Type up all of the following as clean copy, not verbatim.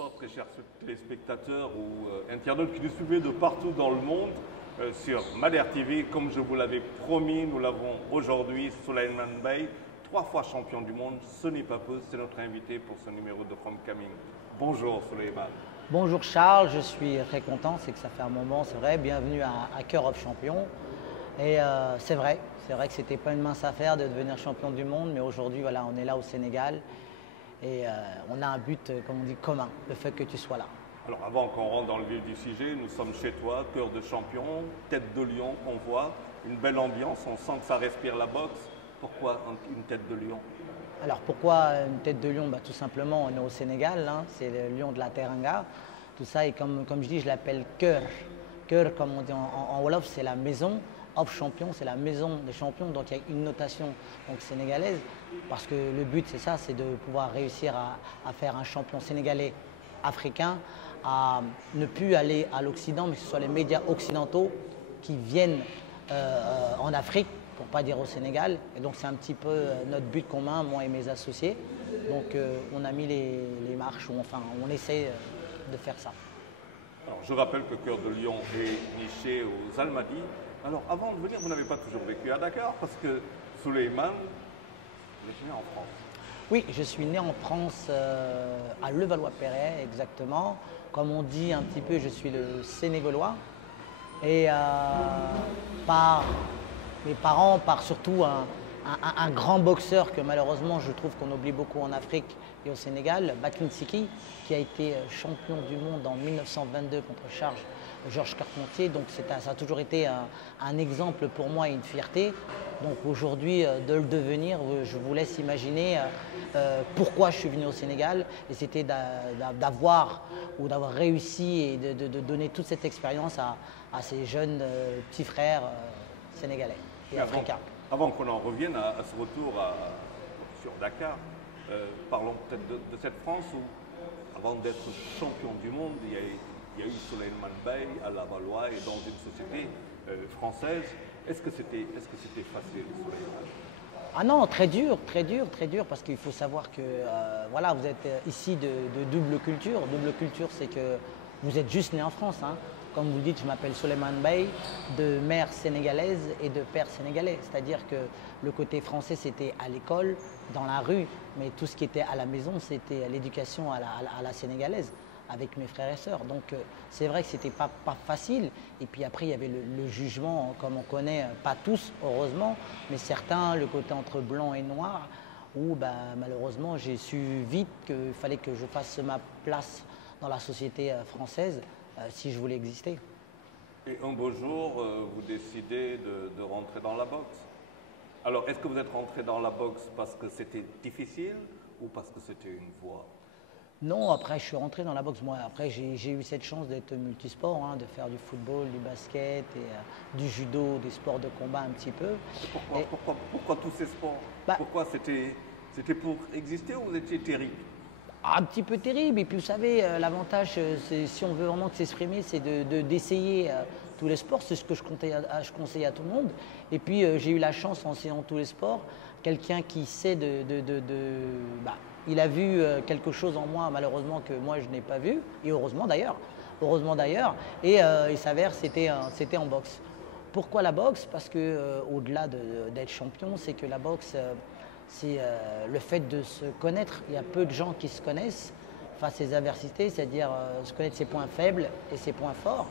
Sport, très chers téléspectateurs ou internautes qui nous suivez de partout dans le monde sur Madère TV. Comme je vous l'avais promis, nous l'avons aujourd'hui, Souleymane Baye, 3 fois champion du monde. Ce n'est pas peu, c'est notre invité pour ce numéro de Homecoming. Bonjour Souleymane. Bonjour Charles, je suis très content, c'est que ça fait un moment, c'est vrai. Bienvenue à Cœur of Champion. Et c'est vrai que c'était pas une mince affaire de devenir champion du monde, mais aujourd'hui, voilà, on est là au Sénégal et on a un but, comme on dit, commun, le fait que tu sois là. Alors avant qu'on rentre dans le vif du sujet, nous sommes chez toi, Cœur de Champion, tête de lion qu'on voit, une belle ambiance, on sent que ça respire la boxe. Pourquoi une tête de lion? Alors pourquoi une tête de lion? Tout simplement, on est au Sénégal, hein, c'est le lion de la Teranga. Tout ça, et comme je dis, je l'appelle cœur. Cœur, comme on dit en Wolof, c'est la maison. Of Champion, c'est la maison des champions, donc il y a une notation donc, sénégalaise, parce que le but c'est ça, c'est de pouvoir réussir à faire un champion sénégalais africain, à ne plus aller à l'Occident, mais que ce soit les médias occidentaux qui viennent en Afrique, pour ne pas dire au Sénégal, et donc c'est un petit peu notre but commun, moi et mes associés, donc on a mis les marches, on essaie de faire ça. Alors, je rappelle que Cœur de Lion est niché aux Almadies. Alors, avant de venir, vous n'avez pas toujours vécu à Dakar parce que Souleymane, vous êtes né en France. Oui, je suis né en France, à Levallois-Perret, exactement. Comme on dit un petit peu, je suis le Sénégalois. Et par mes parents, par surtout un grand boxeur que malheureusement je trouve qu'on oublie beaucoup en Afrique et au Sénégal, Bakin Siki, qui a été champion du monde en 1922 contre Georges Carpentier. Donc ça a toujours été un exemple pour moi et une fierté. Donc aujourd'hui, de le devenir, je vous laisse imaginer pourquoi je suis venu au Sénégal. Et c'était d'avoir réussi et de donner toute cette expérience à ces jeunes petits frères sénégalais et africains. Avant qu'on en revienne à ce retour sur Dakar, parlons peut-être de cette France où, avant d'être champion du monde, il y a eu Souleymane Baye à Lavallois et dans une société française. Est-ce que c'était facile, Souleymane? Ah non, très dur, parce qu'il faut savoir que voilà, vous êtes ici de double culture. Double culture, c'est que vous êtes juste né en France, hein. Comme vous dites, je m'appelle Souleymane Baye, de mère sénégalaise et de père sénégalais. C'est-à-dire que le côté français, c'était à l'école, dans la rue, mais tout ce qui était à la maison, c'était l'éducation à la sénégalaise, avec mes frères et sœurs. Donc c'est vrai que ce n'était pas facile. Et puis après, il y avait le jugement, comme on connaît, pas tous, heureusement, mais certains, le côté entre blanc et noir, où malheureusement, j'ai su vite qu'il fallait que je fasse ma place dans la société française, si je voulais exister. Et un beau jour, vous décidez de rentrer dans la boxe. Alors, est-ce que vous êtes rentré dans la boxe parce que c'était difficile ou parce que c'était une voie? Non, après je suis rentré dans la boxe. Moi, après j'ai eu cette chance d'être multisport, hein, de faire du football, du basket, et, du judo, des sports de combat un petit peu. Pourquoi tous ces sports? Pourquoi c'était pour exister ou vous étiez terrible? Un petit peu terrible. Et puis vous savez, l'avantage, si on veut vraiment s'exprimer, c'est d'essayer tous les sports. C'est ce que je conseille à tout le monde. Et puis j'ai eu la chance en essayant tous les sports, quelqu'un qui sait il a vu quelque chose en moi, malheureusement, que moi je n'ai pas vu, et heureusement d'ailleurs. Et il s'avère c'était en boxe. Pourquoi la boxe? Parce que au-delà d'être champion, c'est que la boxe, c'est le fait de se connaître. Il y a peu de gens qui se connaissent face aux adversités, c'est-à-dire se connaître ses points faibles et ses points forts.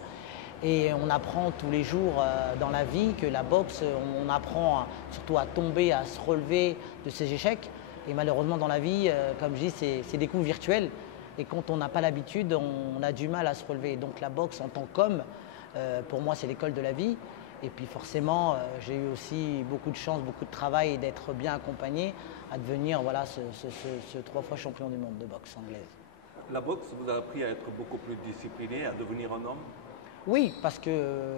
Et on apprend tous les jours dans la vie que la boxe, on apprend surtout à tomber, à se relever de ses échecs. Et malheureusement dans la vie, comme je dis, c'est des coups virtuels. Et quand on n'a pas l'habitude, on a du mal à se relever. Donc la boxe en tant qu'homme, pour moi c'est l'école de la vie. Et puis forcément, j'ai eu aussi beaucoup de chance, beaucoup de travail et d'être bien accompagné à devenir voilà, ce 3 fois champion du monde de boxe anglaise. La boxe vous a appris à être beaucoup plus discipliné, à devenir un homme? Oui, parce que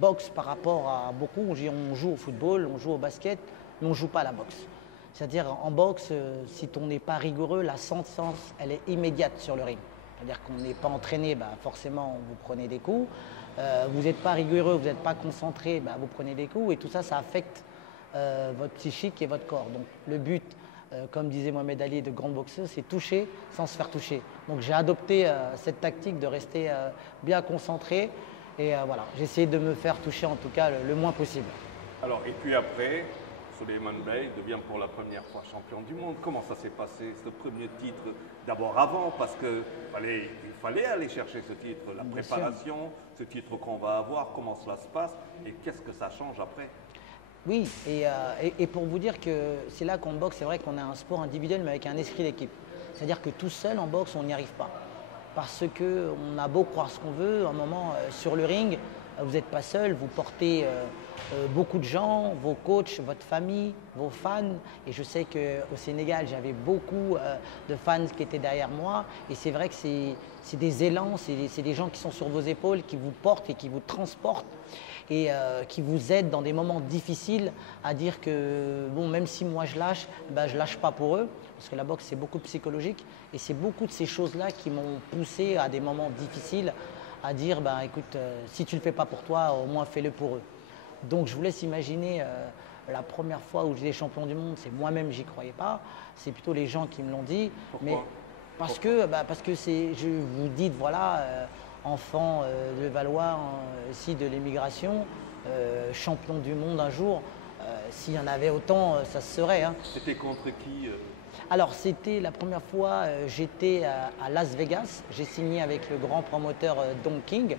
boxe par rapport à beaucoup, on joue au football, on joue au basket, mais on ne joue pas à la boxe. C'est-à-dire en boxe, si on n'est pas rigoureux, la sentence, elle est immédiate sur le ring. C'est-à-dire qu'on n'est pas entraîné, forcément vous prenez des coups. Vous n'êtes pas rigoureux, vous n'êtes pas concentré, vous prenez des coups. Et tout ça, ça affecte votre psychique et votre corps. Donc le but comme disait Mohamed Ali, de grande boxeuse, c'est toucher sans se faire toucher. Donc j'ai adopté cette tactique de rester bien concentré et voilà, j'ai essayé de me faire toucher en tout cas le moins possible. Alors, et puis après, Souleymane Bey devient pour la première fois champion du monde. Comment ça s'est passé, ce premier titre? D'abord avant, parce qu'il fallait aller chercher ce titre, la préparation, ce titre qu'on va avoir, comment cela se passe et qu'est-ce que ça change après? Oui, et pour vous dire que c'est là qu'en boxe, c'est vrai qu'on a un sport individuel mais avec un esprit d'équipe. C'est-à-dire que tout seul en boxe, on n'y arrive pas. Parce qu'on a beau croire ce qu'on veut, à un moment sur le ring, vous n'êtes pas seul, vous portez beaucoup de gens, vos coachs, votre famille, vos fans. Et je sais qu'au Sénégal, j'avais beaucoup de fans qui étaient derrière moi. Et c'est vrai que c'est des élans, c'est des gens qui sont sur vos épaules, qui vous portent et qui vous transportent et qui vous aident dans des moments difficiles à dire que bon, même si moi je lâche, ben, je ne lâche pas pour eux. Parce que la boxe, c'est beaucoup psychologique. Et c'est beaucoup de ces choses-là qui m'ont poussé à des moments difficiles à dire, ben, écoute, si tu ne le fais pas pour toi, au moins fais-le pour eux. Donc je vous laisse imaginer la première fois où j'étais champion du monde, c'est moi-même, j'y croyais pas. C'est plutôt les gens qui me l'ont dit. Pourquoi? Mais parce que je vous dites, voilà, enfant de Valois, ici de l'émigration, champion du monde un jour, s'il y en avait autant, ça se serait. Hein. C'était contre qui Alors c'était la première fois, j'étais à Las Vegas, j'ai signé avec le grand promoteur Don King.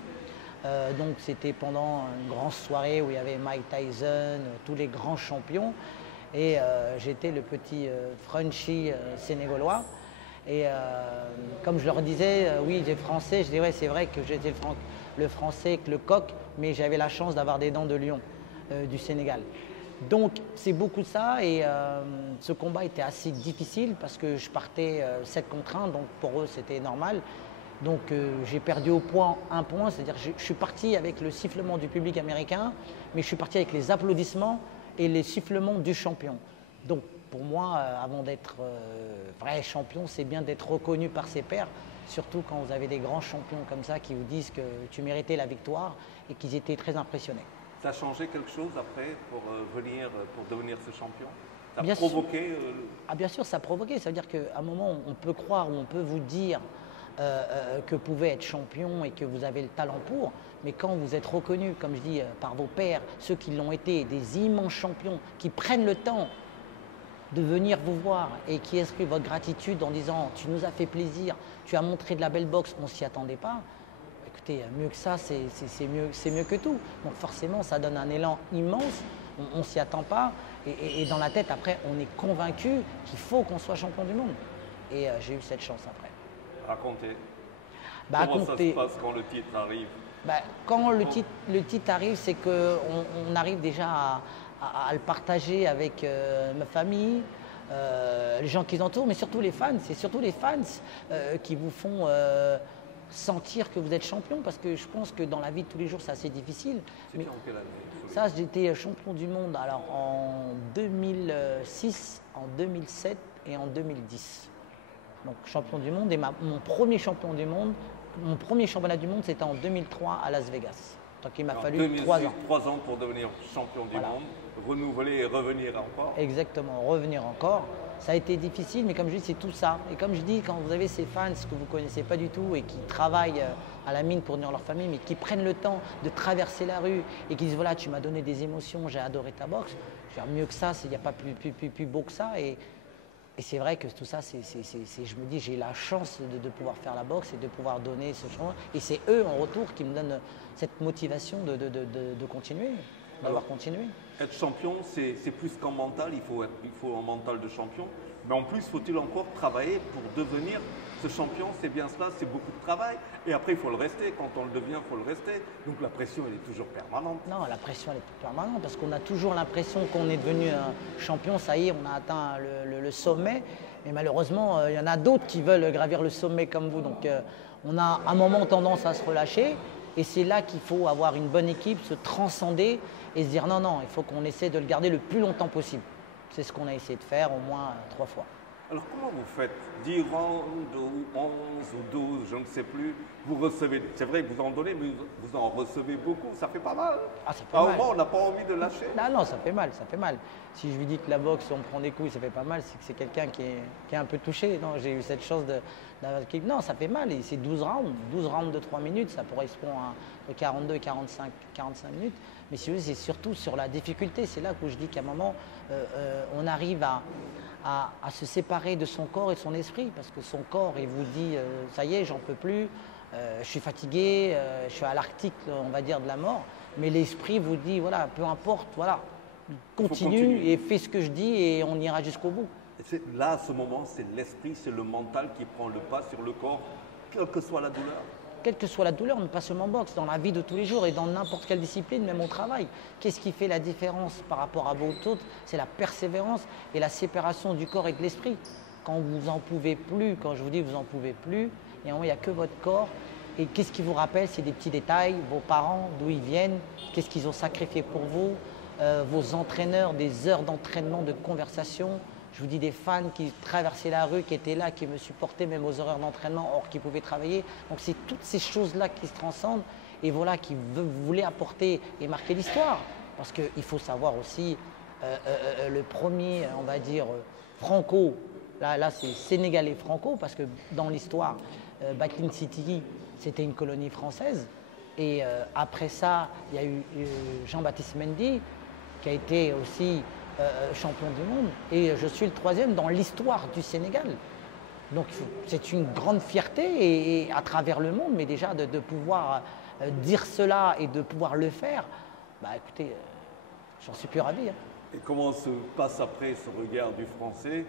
Donc c'était pendant une grande soirée où il y avait Mike Tyson, tous les grands champions. Et j'étais le petit Frenchy sénégalois. Et comme je leur disais, oui, j'ai français, je dis ouais, c'est vrai que j'étais le français avec le coq, mais j'avais la chance d'avoir des dents de lion du Sénégal. Donc c'est beaucoup de ça et ce combat était assez difficile parce que je partais 7 contre 1, donc pour eux c'était normal. Donc j'ai perdu au point un point, c'est-à-dire que je suis parti avec le sifflement du public américain, mais je suis parti avec les applaudissements et les sifflements du champion. Donc pour moi, avant d'être vrai champion, c'est bien d'être reconnu par ses pairs, surtout quand vous avez des grands champions comme ça qui vous disent que tu méritais la victoire et qu'ils étaient très impressionnés. Ça a changé quelque chose après pour devenir ce champion? Ça a Bien provoqué Ah bien sûr, ça a provoqué. Ça veut dire qu'à un moment, on peut croire ou on peut vous dire que vous pouvez être champion et que vous avez le talent pour, mais quand vous êtes reconnu, comme je dis, par vos pairs, ceux qui l'ont été, des immenses champions, qui prennent le temps de venir vous voir et qui expriment votre gratitude en disant « tu nous as fait plaisir, tu as montré de la belle boxe, on ne s'y attendait pas », écoutez, mieux que ça, c'est mieux que tout. Donc forcément, ça donne un élan immense, on ne s'y attend pas, et dans la tête, après, on est convaincu qu'il faut qu'on soit champion du monde. Et j'ai eu cette chance après. Racontez. Bah, Comment ça se passe quand le titre arrive? Bah, quand le titre arrive, c'est qu'on arrive déjà à le partager avec ma famille, les gens qui entourent, mais surtout les fans. C'est surtout les fans qui vous font sentir que vous êtes champion, parce que je pense que dans la vie de tous les jours, c'est assez difficile. C'était en quelle année? Ça, j'étais champion du monde alors, en 2006, en 2007 et en 2010. Donc champion du monde et mon premier champion du monde, mon premier championnat du monde, c'était en 2003 à Las Vegas. Donc il m'a fallu 3 ans. 3 ans pour devenir champion du monde, renouveler et revenir encore. Exactement, revenir encore. Ça a été difficile, mais comme je dis, c'est tout ça. Et comme je dis, quand vous avez ces fans que vous ne connaissez pas du tout et qui travaillent à la mine pour nourrir leur famille, mais qui prennent le temps de traverser la rue et qui disent voilà, tu m'as donné des émotions, j'ai adoré ta boxe, je veux dire, mieux que ça, il n'y a pas plus beau que ça. Et c'est vrai que tout ça, je me dis, j'ai la chance de pouvoir faire la boxe et de pouvoir donner ce changement. Et c'est eux, en retour, qui me donnent cette motivation de continuer, d'avoir continué. Être champion, c'est plus qu'en mental, il faut un mental de champion. Mais en plus, faut-il encore travailler pour devenir ce champion? C'est bien cela, c'est beaucoup de travail. Et après, il faut le rester. Quand on le devient, il faut le rester. Donc la pression, elle est toujours permanente. Non, la pression, elle est permanente parce qu'on a toujours l'impression qu'on est devenu un champion. Ça y est, on a atteint le sommet. Mais malheureusement, il y en a d'autres qui veulent gravir le sommet comme vous. Donc on a un moment tendance à se relâcher. Et c'est là qu'il faut avoir une bonne équipe, se transcender et se dire non, il faut qu'on essaie de le garder le plus longtemps possible. C'est ce qu'on a essayé de faire au moins 3 fois. Alors comment vous faites 10 rounds ou 11 ou 12, je ne sais plus, vous recevez, c'est vrai que vous en donnez, mais vous en recevez beaucoup, ça fait pas mal. Ah, ça fait À un mal. moment, on n'a pas envie de lâcher. Ah non, ça fait mal, ça fait mal. Si je lui dis que la boxe, on prend des coups, ça fait pas mal, c'est que c'est quelqu'un qui est un peu touché. Non, j'ai eu cette chance non, ça fait mal. Et c'est 12 rounds de 3 minutes, ça correspond à 42, 45 minutes. Mais si vous voulez, c'est surtout sur la difficulté. C'est là où je dis qu'à un moment, on arrive à se séparer de son corps et de son esprit. Parce que son corps, il vous dit, ça y est, j'en peux plus, je suis fatigué, je suis à l'article, on va dire, de la mort. Mais l'esprit vous dit, voilà, peu importe, voilà, continue et fais ce que je dis et on ira jusqu'au bout. Là, à ce moment, c'est l'esprit, c'est le mental qui prend le pas sur le corps, quelle que soit la douleur. Quelle que soit la douleur, mais pas seulement en boxe, dans la vie de tous les jours et dans n'importe quelle discipline, même au travail. Qu'est-ce qui fait la différence par rapport à votre autres? C'est la persévérance et la séparation du corps et de l'esprit. Quand vous en pouvez plus, quand je vous dis vous en pouvez plus, il n'y a que votre corps. Et qu'est-ce qui vous rappelle? C'est des petits détails, vos parents, d'où ils viennent, qu'est-ce qu'ils ont sacrifié pour vous, vos entraîneurs, des heures d'entraînement, de conversation. Je vous dis des fans qui traversaient la rue, qui étaient là, qui me supportaient même aux horaires d'entraînement, or qu'ils pouvaient travailler. Donc c'est toutes ces choses-là qui se transcendent et voilà qui voulaient apporter et marquer l'histoire. Parce qu'il faut savoir aussi, le premier, on va dire, franco, là c'est sénégalais franco, parce que dans l'histoire, Batin City, c'était une colonie française. Et après ça, il y a eu Jean-Baptiste Mendy, qui a été aussi champion du monde. Et je suis le troisième dans l'histoire du Sénégal. Donc c'est une grande fierté et à travers le monde, mais déjà de pouvoir dire cela et de pouvoir le faire, bah écoutez, j'en suis plus ravi. Hein. Et comment se passe après ce regard du Français?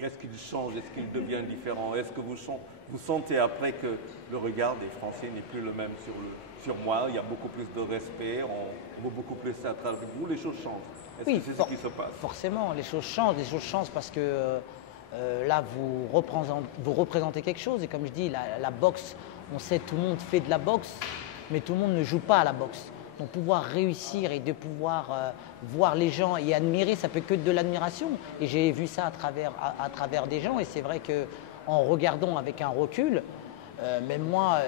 Est-ce qu'il change? Est-ce qu'il devient différent? Est-ce que vous sentez après que le regard des Français n'est plus le même sur moi? Il y a beaucoup plus de respect, on veut beaucoup plus à travers vous, les choses changent. Est-ce que c'est ce qui se passe? Forcément, les choses changent parce que là, vous représentez quelque chose. Et comme je dis, la boxe, on sait tout le monde fait de la boxe, mais tout le monde ne joue pas à la boxe. Donc pouvoir réussir et de pouvoir voir les gens et admirer, ça peut que de l'admiration. Et j'ai vu ça à travers des gens. Et c'est vrai qu'en regardant avec un recul, même moi,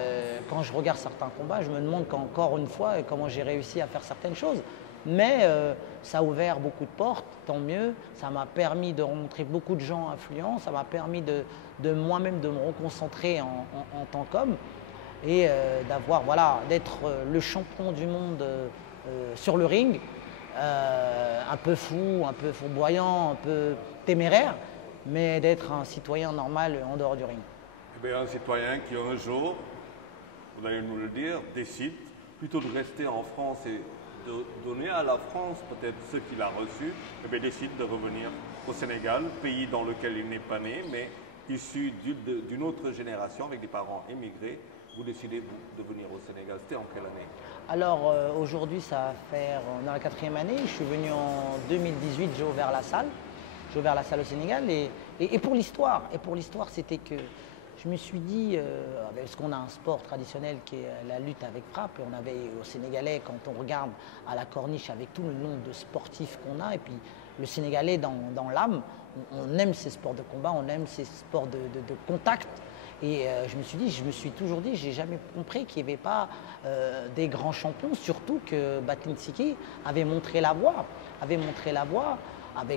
quand je regarde certains combats, je me demande encore une fois comment j'ai réussi à faire certaines choses. Mais ça a ouvert beaucoup de portes, tant mieux. Ça m'a permis de rencontrer beaucoup de gens influents. Ça m'a permis de moi-même de me reconcentrer en tant qu'homme et d'être le champion du monde sur le ring, un peu fou, un peu fourboyant, un peu téméraire, mais d'être un citoyen normal en dehors du ring. Eh bien, un citoyen qui un jour, vous allez nous le dire, décide plutôt de rester en France et de donner à la France peut-être ce qu'il a reçu, eh bien, décide de revenir au Sénégal, pays dans lequel il n'est pas né, mais issu d'une autre génération avec des parents émigrés. Vous décidez de venir au Sénégal. C'était en quelle année? Alors aujourd'hui, ça va faire dans la 4e année. Je suis venu en 2018, j'ai ouvert la salle. J'ai ouvert la salle au Sénégal. Et pour l'histoire, c'était que je me suis dit, parce qu'on a un sport traditionnel qui est la lutte avec frappe, et on avait au Sénégalais, quand on regarde à la corniche avec tout le nombre de sportifs qu'on a, et puis le Sénégalais dans l'âme, on aime ces sports de combat, on aime ces sports de contact. Et je me suis toujours dit, j'ai jamais compris qu'il n'y avait pas des grands champions, surtout que Batin Siki avait montré la voie,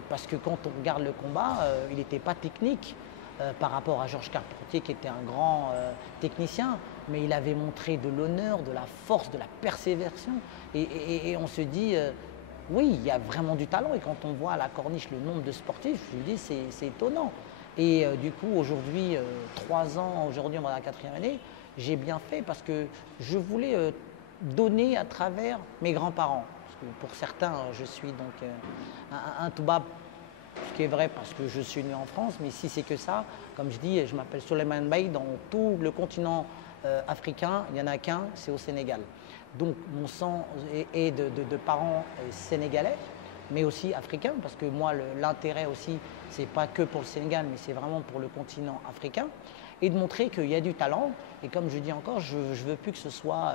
parce que quand on regarde le combat, il n'était pas technique par rapport à Georges Carpentier qui était un grand technicien, mais il avait montré de l'honneur, de la force, de la persévérance. Et on se dit, oui, il y a vraiment du talent. Et quand on voit à la corniche le nombre de sportifs, je me dis, c'est étonnant. Et du coup, aujourd'hui, 3 ans, aujourd'hui on va dans la 4e année, j'ai bien fait parce que je voulais donner à travers mes grands-parents. Parce que pour certains, je suis donc un Toubab, ce qui est vrai parce que je suis né en France, mais si c'est que ça, comme je dis, je m'appelle Souleymane Baye, dans tout le continent africain, il n'y en a qu'un, c'est au Sénégal. Donc mon sang est de parents sénégalais, mais aussi africains, parce que moi, l'intérêt aussi, c'est pas que pour le Sénégal, mais c'est vraiment pour le continent africain, et de montrer qu'il y a du talent. Et comme je dis encore, je ne veux plus que ce soit,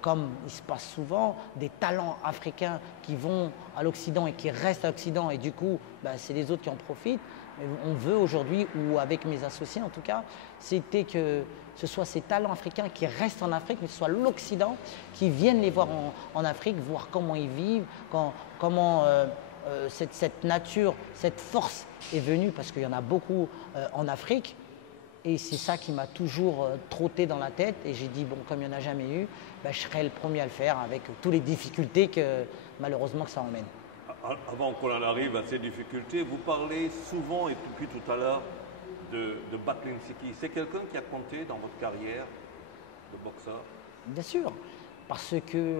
comme il se passe souvent, des talents africains qui vont à l'Occident et qui restent à l'Occident, et du coup, c'est les autres qui en profitent. on veut aujourd'hui, ou avec mes associés en tout cas, c'était que ce soit ces talents africains qui restent en Afrique, mais que ce soit l'Occident qui vienne les voir en Afrique, voir comment ils vivent, comment cette nature, cette force est venue, parce qu'il y en a beaucoup en Afrique. Et c'est ça qui m'a toujours trotté dans la tête. Et j'ai dit, bon, comme il n'y en a jamais eu, ben, je serai le premier à le faire avec toutes les difficultés que malheureusement que ça emmène. Avant qu'on en arrive à ces difficultés, vous parlez souvent et depuis tout à l'heure de Battling-Siki. C'est quelqu'un qui a compté dans votre carrière de boxeur? Bien sûr, parce que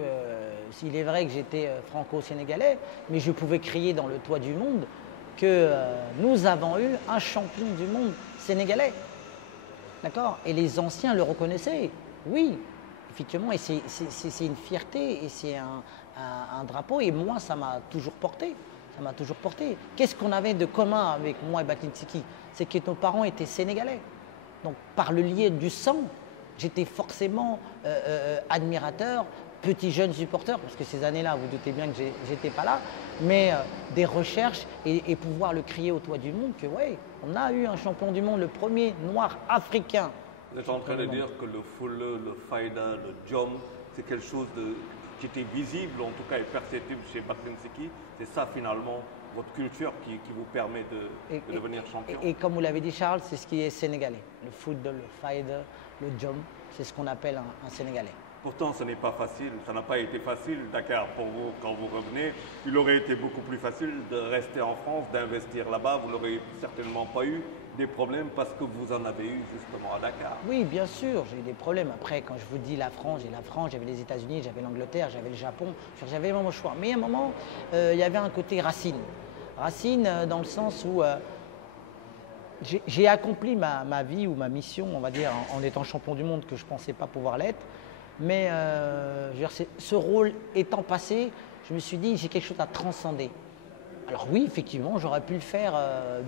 s'il est vrai que j'étais franco-sénégalais, mais je pouvais crier dans le toit du monde que nous avons eu un champion du monde sénégalais. D'accord? Et les anciens le reconnaissaient. Oui, effectivement, et c'est une fierté et c'est un drapeau. Et moi, ça m'a toujours porté. Ça m'a toujours porté. Qu'est-ce qu'on avait de commun avec moi et Battling-Siki? C'est que nos parents étaient sénégalais. Donc, par le lien du sang, j'étais forcément admirateur, petit jeune supporter, parce que ces années-là, vous doutez bien que j'étais pas là, mais des recherches et pouvoir le crier au toit du monde que, ouais, on a eu un champion du monde, le premier noir africain. Vous êtes en train de dire que le Fulle, le Faïda, le Jom, c'est quelque chose qui était visible, en tout cas, et perceptible chez Battling-Siki. C'est ça, finalement, votre culture qui vous permet de devenir champion. Et comme vous l'avez dit, Charles, c'est ce qui est sénégalais. Le Fulle, le Faïda, le Jom, c'est ce qu'on appelle un Sénégalais. Pourtant, ce n'est pas facile, ça n'a pas été facile, Dakar, pour vous, quand vous revenez. Il aurait été beaucoup plus facile de rester en France, d'investir là-bas. Vous n'aurez certainement pas eu des problèmes parce que vous en avez eu justement à Dakar. Oui, bien sûr, j'ai eu des problèmes. Après, quand je vous dis la France, j'ai la France, j'avais les États-Unis, j'avais l'Angleterre, j'avais le Japon. J'avais vraiment le choix. Mais à un moment, il y avait un côté Racine. Racine dans le sens où j'ai accompli ma vie ou ma mission, on va dire, en étant champion du monde que je ne pensais pas pouvoir l'être. Mais je veux dire, ce rôle étant passé, je me suis dit, j'ai quelque chose à transcender. Alors oui, effectivement, j'aurais pu le faire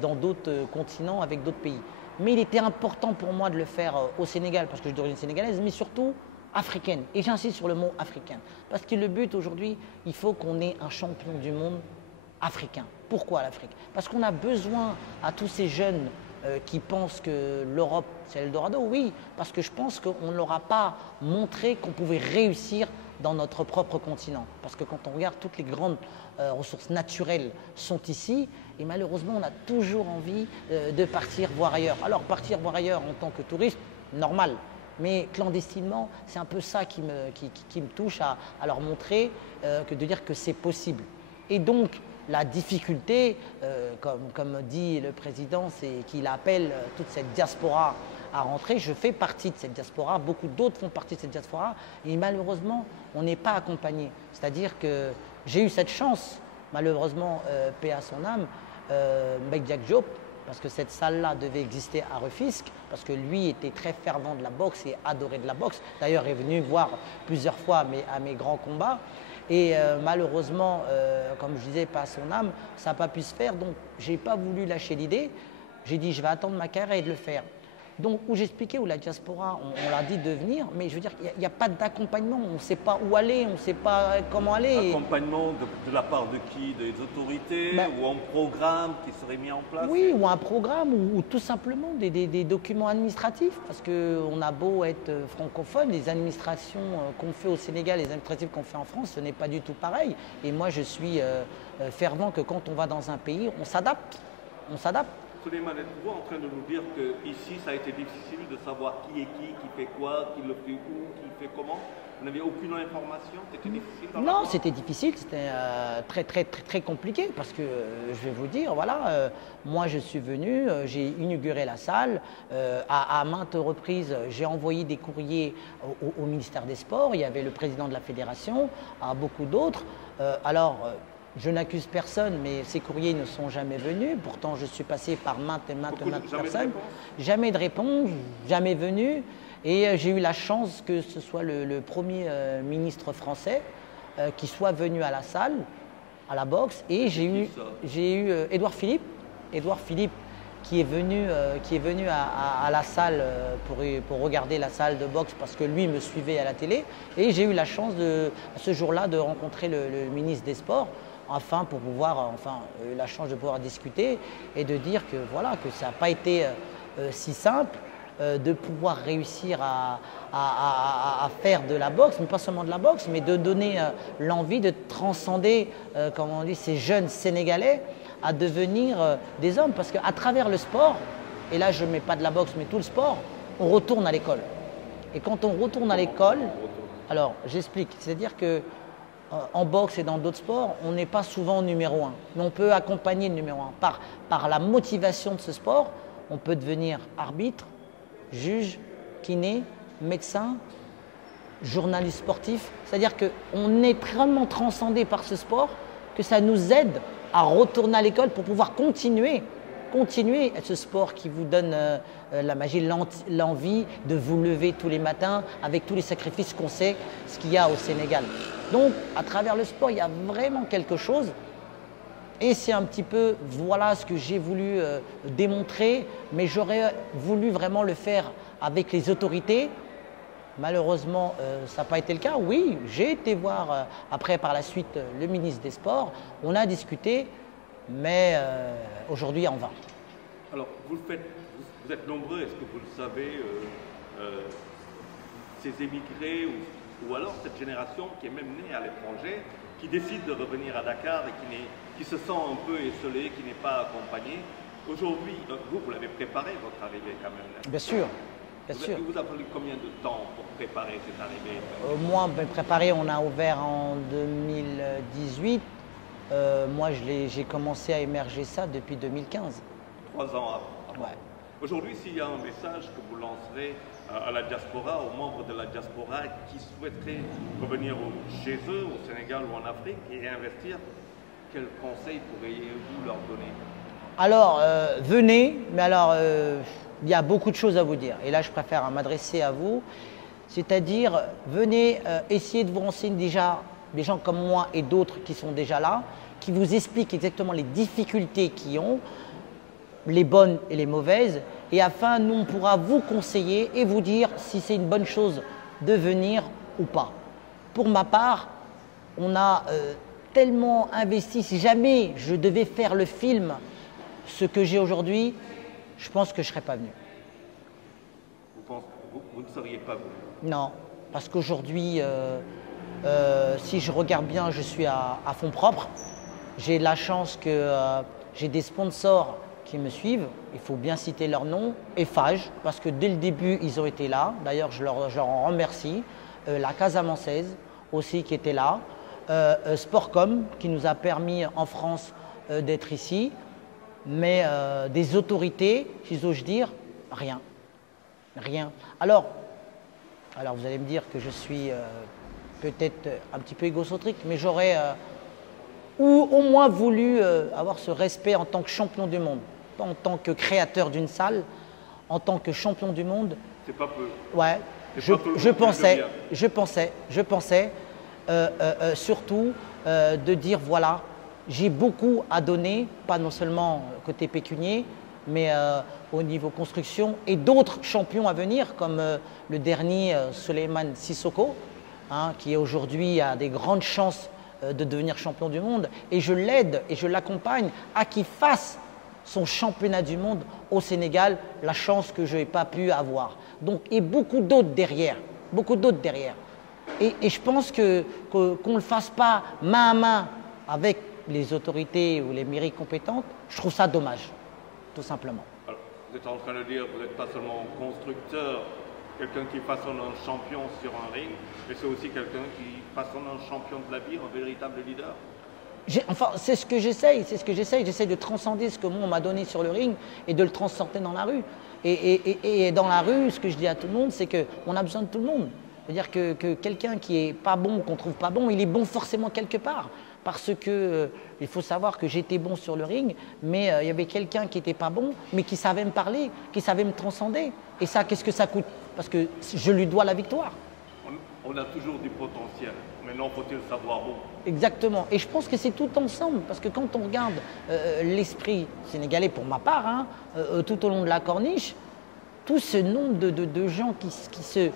dans d'autres continents, avec d'autres pays. Mais il était important pour moi de le faire au Sénégal, parce que je suis d'origine sénégalaise, mais surtout africaine. Et j'insiste sur le mot africain. Parce que le but aujourd'hui, il faut qu'on ait un champion du monde africain. Pourquoi l'Afrique? Parce qu'on a besoin à tous ces jeunes qui pensent que l'Europe, c'est l'Eldorado. Oui, parce que je pense qu'on ne leur a pas montré qu'on pouvait réussir dans notre propre continent. Parce que quand on regarde, toutes les grandes ressources naturelles sont ici. Et malheureusement, on a toujours envie de partir voir ailleurs. Alors, partir voir ailleurs en tant que touriste, normal. Mais clandestinement, c'est un peu ça qui me touche à leur montrer que de dire que c'est possible. Et donc, la difficulté, comme dit le président, c'est qu'il appelle toute cette diaspora à rentrer. Je fais partie de cette diaspora, beaucoup d'autres font partie de cette diaspora et malheureusement, on n'est pas accompagné. C'est-à-dire que j'ai eu cette chance, malheureusement, paix à son âme, Mbaye Diack Diop, parce que cette salle-là devait exister à Rufisque, parce que lui était très fervent de la boxe et adorait de la boxe. D'ailleurs, il est venu voir plusieurs fois à mes grands combats. Et malheureusement, comme je disais, pas à son âme, ça n'a pas pu se faire. Donc, je n'ai pas voulu lâcher l'idée. J'ai dit, je vais attendre ma carrière et de le faire. Donc, où j'expliquais, où la diaspora, on l'a dit de venir, mais je veux dire, il n'y a pas d'accompagnement. On ne sait pas où aller, on ne sait pas comment aller. Accompagnement de la part de qui? Des autorités ou un programme qui serait mis en place? Oui, ou un programme, ou tout simplement des documents administratifs. Parce qu'on a beau être francophone, les administrations qu'on fait au Sénégal, les administratives qu'on fait en France, ce n'est pas du tout pareil. Et moi, je suis fervent que quand on va dans un pays, on s'adapte. On s'adapte. Souleymane, êtes-vous en train de nous dire qu'ici, ça a été difficile de savoir qui est qui fait quoi, qui le fait où, qui fait comment? Vous n'aviez aucune information? C'était difficile? Non, c'était difficile, c'était très compliqué parce que je vais vous dire, voilà, moi je suis venu, j'ai inauguré la salle, à maintes reprises j'ai envoyé des courriers au ministère des Sports, il y avait le président de la fédération, à beaucoup d'autres. Je n'accuse personne, mais ces courriers ne sont jamais venus. Pourtant, je suis passé par maintes personnes. Jamais de réponse, jamais venu. Et j'ai eu la chance que ce soit le premier ministre français qui soit venu à la salle, à la boxe. Et j'ai eu Édouard Philippe. Édouard Philippe qui est venu à la salle pour regarder la salle de boxe parce que lui me suivait à la télé. Et j'ai eu la chance ce jour-là de rencontrer le ministre des Sports. afin pour pouvoir eu la chance de pouvoir discuter et de dire que voilà, que ça n'a pas été si simple de pouvoir réussir à faire de la boxe, mais pas seulement de la boxe, mais de donner l'envie de transcender, comme on dit, ces jeunes Sénégalais à devenir des hommes. Parce qu'à travers le sport, et là je ne mets pas de la boxe, mais tout le sport, on retourne à l'école. Et quand on retourne à l'école, alors j'explique, c'est-à-dire que en boxe et dans d'autres sports, on n'est pas souvent numéro 1, mais on peut accompagner le numéro 1. Par la motivation de ce sport, on peut devenir arbitre, juge, kiné, médecin, journaliste sportif. C'est-à-dire qu'on est vraiment transcendé par ce sport, que ça nous aide à retourner à l'école pour pouvoir continuer ce sport qui vous donne la magie, l'envie de vous lever tous les matins avec tous les sacrifices qu'on sait ce qu'il y a au Sénégal. Donc, à travers le sport, il y a vraiment quelque chose. Et c'est un petit peu, voilà ce que j'ai voulu démontrer, mais j'aurais voulu vraiment le faire avec les autorités. Malheureusement, ça n'a pas été le cas. Oui, j'ai été voir après par la suite le ministre des Sports. On a discuté, mais aujourd'hui en vain. Alors, vous êtes nombreux, est-ce que vous le savez, ces émigrés ou alors cette génération qui est même née à l'étranger, qui décide de revenir à Dakar et qui se sent un peu esselé, qui n'est pas accompagné. Aujourd'hui, vous l'avez préparé votre arrivée quand même. Bien sûr. Bien sûr. Il vous a fallu combien de temps pour préparer cette arrivée? Moi, préparé, on a ouvert en 2018. Moi, j'ai commencé à émerger ça depuis 2015. 3 ans après. Ouais. Aujourd'hui, s'il y a un message que vous lancerez à la diaspora, aux membres de la diaspora qui souhaiteraient revenir chez eux, au Sénégal ou en Afrique et investir, quels conseils pourriez-vous leur donner? Alors, venez, mais alors, il y a beaucoup de choses à vous dire. Et là, je préfère m'adresser à vous. C'est-à-dire, venez essayer de vous renseigner déjà, des gens comme moi et d'autres qui sont déjà là, qui vous expliquent exactement les difficultés qu'ils ont, les bonnes et les mauvaises, et afin, nous, on pourra vous conseiller et vous dire si c'est une bonne chose de venir ou pas. Pour ma part, on a tellement investi. Si jamais je devais faire le film, ce que j'ai aujourd'hui, je pense que je ne serais pas venu. Vous ne seriez pas venu? Non, parce qu'aujourd'hui, si je regarde bien, je suis à fonds propres. J'ai la chance que j'ai des sponsors qui me suivent. Il faut bien citer leur nom. Eiffage, parce que dès le début, ils ont été là. D'ailleurs, je leur en remercie. La Casamançaise aussi qui était là. Sportcom qui nous a permis en France d'être ici. Mais des autorités, si j'ose dire, rien. Rien. Alors, vous allez me dire que je suis peut-être un petit peu égocentrique, mais j'aurais ou au moins voulu avoir ce respect en tant que champion du monde, pas en tant que créateur d'une salle, en tant que champion du monde. C'est pas peu. Ouais, je pensais surtout de dire voilà, j'ai beaucoup à donner, pas non seulement côté pécunier, mais au niveau construction et d'autres champions à venir, comme le dernier Souleymane Sissoko, qui aujourd'hui a des grandes chances de devenir champion du monde. Et je l'aide et je l'accompagne à qu'il fasse son championnat du monde au Sénégal, la chance que je n'ai pas pu avoir. Donc, et beaucoup d'autres derrière, Et je pense qu'on ne le fasse pas main à main avec les autorités ou les mairies compétentes, je trouve ça dommage, tout simplement. Alors, vous êtes en train de dire que vous n'êtes pas seulement constructeur, quelqu'un qui façonne un champion sur un ring, mais c'est aussi quelqu'un qui façonne un champion de la vie, un véritable leader. Enfin, c'est ce que j'essaye, j'essaie de transcender ce que moi on m'a donné sur le ring et de le transcender dans la rue. Et dans la rue, ce que je dis à tout le monde, c'est qu'on a besoin de tout le monde. C'est-à-dire que quelqu'un qui est pas bon, qu'on trouve pas bon, il est bon forcément quelque part. Parce que il faut savoir que j'étais bon sur le ring, mais il y avait quelqu'un qui n'était pas bon, mais qui savait me parler, qui savait me transcender. Et ça, qu'est-ce que ça coûte? Parce que je lui dois la victoire. On a toujours du potentiel. Maintenant, faut-il savoir bon? Exactement. Et je pense que c'est tout ensemble. Parce que quand on regarde l'esprit sénégalais, pour ma part, tout au long de la corniche, tout ce nombre de gens qui se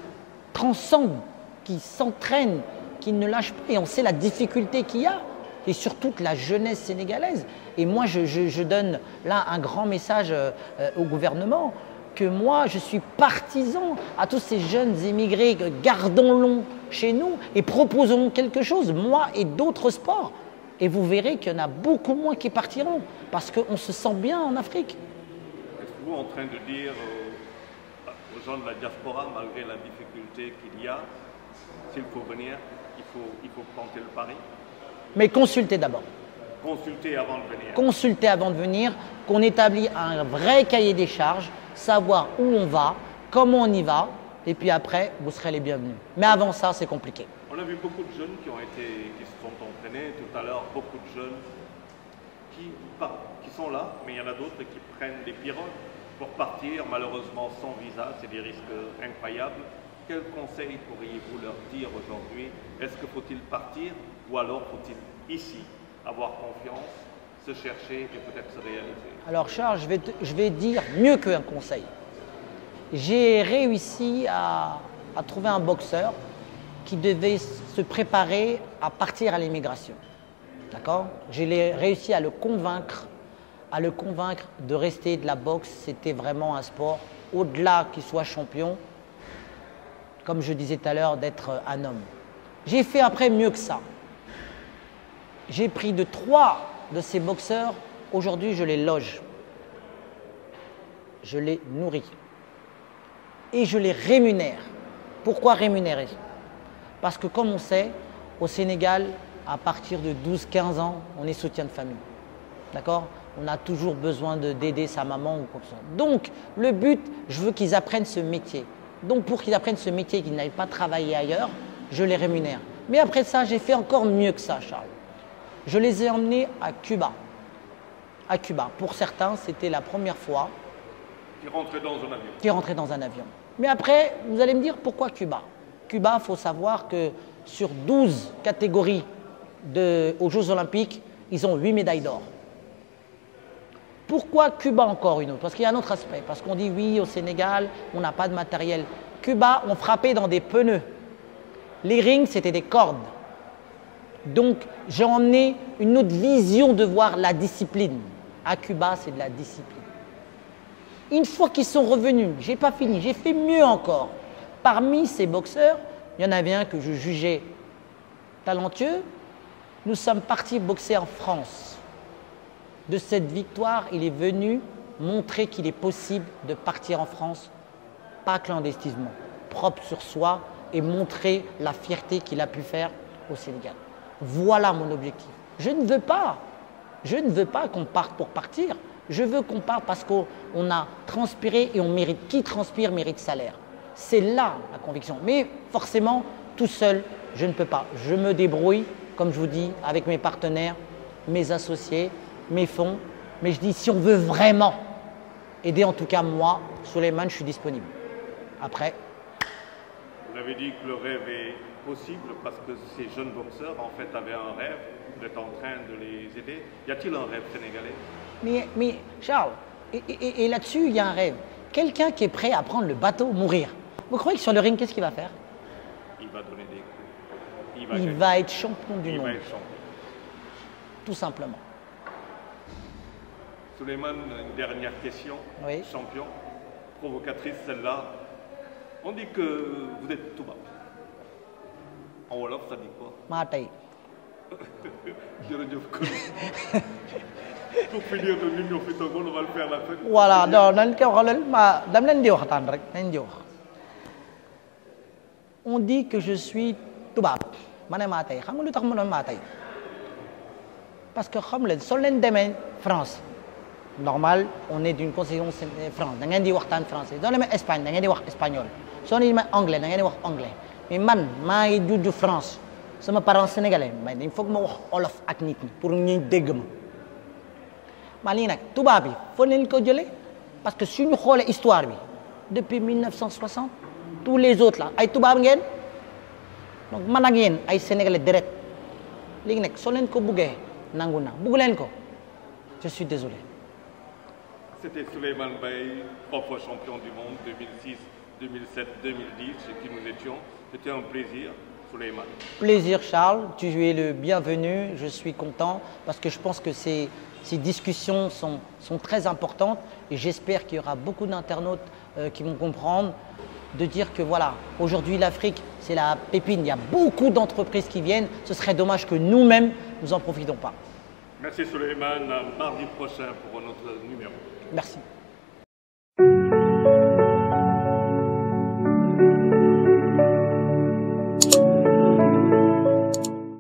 transcendent, qui s'entraînent, qui ne lâchent pas. Et on sait la difficulté qu'il y a. et sur toute la jeunesse sénégalaise. Et moi, je donne là un grand message au gouvernement, que moi, je suis partisan à tous ces jeunes immigrés, gardons-les chez nous et proposons quelque chose, moi et d'autres sports. Et vous verrez qu'il y en a beaucoup moins qui partiront, parce qu'on se sent bien en Afrique. Êtes-vous en train de dire aux gens de la diaspora, malgré la difficulté qu'il y a, s'il faut venir, il faut tenter le pari? Mais consultez d'abord. Consulter avant de venir. Consulter avant de venir, qu'on établit un vrai cahier des charges, savoir où on va, comment on y va, et puis après, vous serez les bienvenus. Mais avant ça, c'est compliqué. On a vu beaucoup de jeunes qui se sont entraînés tout à l'heure, beaucoup de jeunes qui sont là, mais il y en a d'autres qui prennent des pirogues pour partir, malheureusement sans visa, c'est des risques incroyables. Quel conseil pourriez-vous leur dire aujourd'hui? Est-ce que faut-il partir ou alors faut-il ici avoir confiance, se chercher et peut-être se réaliser? Alors Charles, je vais dire mieux qu'un conseil. J'ai réussi à trouver un boxeur qui devait se préparer à partir à l'immigration. D'accord? J'ai réussi à le convaincre de rester de la boxe. C'était vraiment un sport, au-delà qu'il soit champion, comme je disais tout à l'heure, d'être un homme. J'ai fait après mieux que ça. J'ai pris 3 de ces boxeurs, aujourd'hui je les loge, je les nourris et je les rémunère. Pourquoi rémunérer? Parce que comme on sait, au Sénégal, à partir de 12-15 ans, on est soutien de famille. D'accord? On a toujours besoin d'aider sa maman ou quoi que ce soit. Donc, le but, je veux qu'ils apprennent ce métier. Donc, pour qu'ils apprennent ce métier, qu'ils n'aillent pas travailler ailleurs, je les rémunère. Mais après ça, j'ai fait encore mieux que ça, Charles. Je les ai emmenés à Cuba. À Cuba. Pour certains, c'était la première fois Qui rentraient dans un avion. Qui rentraient dans un avion. Mais après, vous allez me dire pourquoi Cuba? Cuba, il faut savoir que sur 12 catégories aux Jeux Olympiques, ils ont 8 médailles d'or. Pourquoi Cuba encore une autre? Parce qu'il y a un autre aspect. Parce qu'on dit oui, au Sénégal, on n'a pas de matériel. Cuba, on frappait dans des pneus. Les rings, c'était des cordes. Donc, j'ai emmené une autre vision de voir la discipline. À Cuba, c'est de la discipline. Une fois qu'ils sont revenus, je n'ai pas fini, j'ai fait mieux encore. Parmi ces boxeurs, il y en avait un que je jugeais talentueux. Nous sommes partis boxer en France. De cette victoire, il est venu montrer qu'il est possible de partir en France, pas clandestinement, propre sur soi, et montrer la fierté qu'il a pu faire au Sénégal. Voilà mon objectif. Je ne veux pas qu'on parte pour partir. Je veux qu'on parte parce qu'on a transpiré et on mérite. Qui transpire mérite salaire. C'est là la conviction. Mais forcément, tout seul, je ne peux pas. Je me débrouille, comme je vous dis, avec mes partenaires, mes associés, mes fonds. Mais je dis, si on veut vraiment aider, en tout cas moi, Souleymane, je suis disponible. Après. Vous avez dit que le rêve est possible parce que ces jeunes boxeurs, en fait, avaient un rêve. Vous êtes en train de les aider. Y a-t-il un rêve sénégalais? Mais Charles, et là-dessus, il y a un rêve. Quelqu'un qui est prêt à prendre le bateau, mourir. Vous croyez que sur le ring, qu'est-ce qu'il va faire? Il va donner des coups. Il va être champion du monde. Il va être champion. Tout simplement. Souleymane, une dernière question. Oui. Champion, provocatrice celle-là. On dit que vous êtes Touba. En Wolof, ça dit quoi? Matay. Pour finir de l'Union Fitogol, on va le faire la fête. Voilà, on dit que je suis Toubab. Parce que comme les solen demain France, normal, on est d'une constitution France. Vous avez dit français. Dans l'Espagne, vous avez dit espagnol. Si on dit anglais, vous avez dit anglais. Mais moi, je suis de France. C'est mes parents sénégalais. Mais il faut que je dise Wolof ak nit ñi pour ñu dégg ma. Ma lii nag tubaab bi foo leen ko jëlee parce que suñu xoolee histoire bi depuis 1960 tous les autres là ay tubaab ngeen donc man ak yéen ay sénégalais direct léegi nag soo leen ko buggee nangu na bugg leen ko je suis désolé. C'était Souleymane Baye, propre champion du monde 2006, 2007, 2010, chez qui nous étions. C'était un plaisir. Souleymane. Plaisir Charles, tu es le bienvenu, je suis content parce que je pense que ces discussions sont très importantes et j'espère qu'il y aura beaucoup d'internautes qui vont comprendre, de dire que voilà, aujourd'hui l'Afrique c'est la pépine, il y a beaucoup d'entreprises qui viennent, ce serait dommage que nous-mêmes nous en profitons pas. Merci Souleymane, mardi prochain pour un autre numéro. Merci.